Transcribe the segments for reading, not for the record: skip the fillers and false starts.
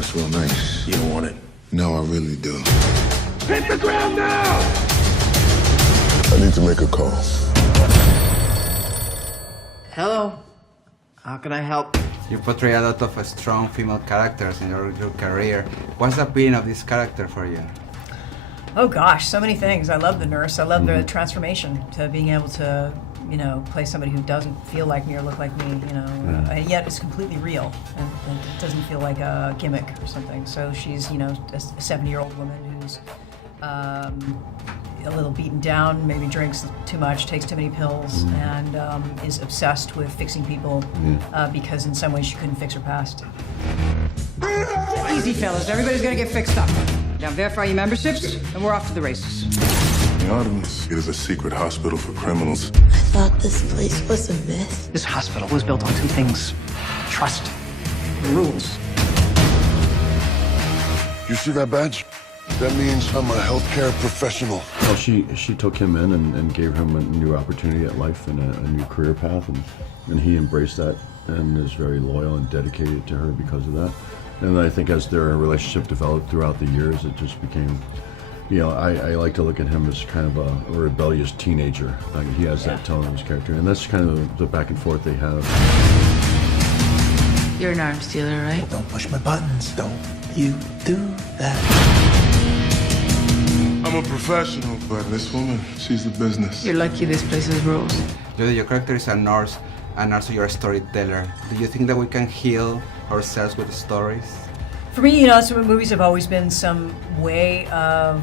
That's real nice. You don't want it? No, I really do. Hit the ground now! I need to make a call. Hello. How can I help? You portray a lot of strong female characters in your career. What's the appeal of this character for you? Oh gosh, so many things. I love the nurse. I love the transformation to being able to, you know, play somebody who doesn't feel like me or look like me, you know, and yet it's completely real and it doesn't feel like a gimmick or something. So she's, you know, a 70-year-old woman who's a little beaten down, maybe drinks too much, takes too many pills, and is obsessed with fixing people because in some ways she couldn't fix her past. Easy, fellas. Everybody's gonna get fixed up. Now verify your memberships, and we're off to the races. The Artemis is a secret hospital for criminals. I thought this place was a myth. This hospital was built on two things: trust and rules. You see that badge? That means I'm a healthcare professional. Well, she took him in and gave him a new opportunity at life and a new career path, and he embraced that and is very loyal and dedicated to her because of that. And I think as their relationship developed throughout the years, it just became, you know, I like to look at him as kind of a rebellious teenager. Like he has that tone in his character, and that's kind of the back and forth they have. You're an arms dealer, right? Don't push my buttons. Don't you do that. I'm a professional, but this woman, she's the business. You're lucky this place has rules. Your character is a nurse, and also you're a storyteller. Do you think that we can heal ourselves with stories? For me, you know, some movies have always been some way of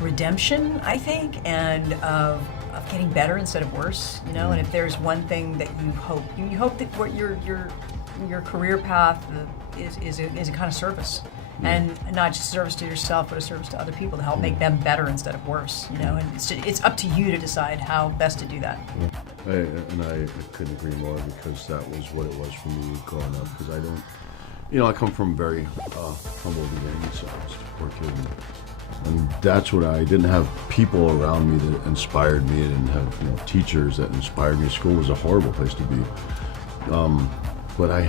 redemption, I think, and of getting better instead of worse, you know. And if there's one thing that you hope that what your career path is a kind of service. And not just service to yourself, but a service to other people to help make them better instead of worse, you know. And it's up to you to decide how best to do that. I couldn't agree more, because that was what it was for me growing up. Because I don't, you know, I come from very humble beginnings, so I was a poor kid, and that's what I didn't have people around me that inspired me. I didn't have, you know, teachers that inspired me. School was a horrible place to be. But I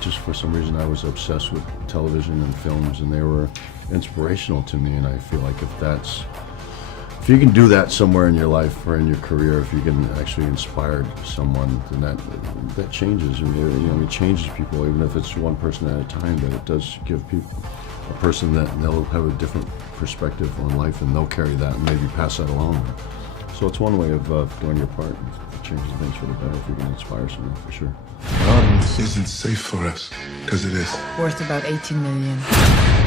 just, for some reason, I was obsessed with television and films, and they were inspirational to me. And I feel like if you can do that somewhere in your life or in your career, if you can actually inspire someone, then that changes. I mean, you know, it changes people, even if it's one person at a time. But it does give people a person that they'll have a different perspective on life, and they'll carry that and maybe pass that along. So it's one way of doing your part. It changes things for the better if you can inspire someone, for sure. This isn't safe for us, because it is. Worth about 18 million.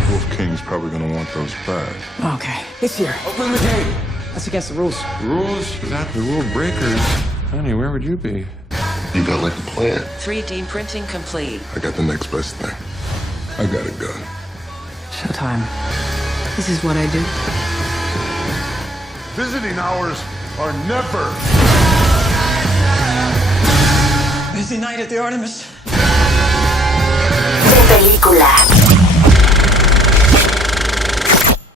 Wolf King's probably gonna want those back. Okay, it's here. Open the gate. That's against the rules. Rules? Not the rule breakers. Honey, where would you be? You got like a plan? 3D printing complete. I got the next best thing. I got a gun. Showtime. This is what I do. Visiting hours are never. Busy night at the Artemis. De Película.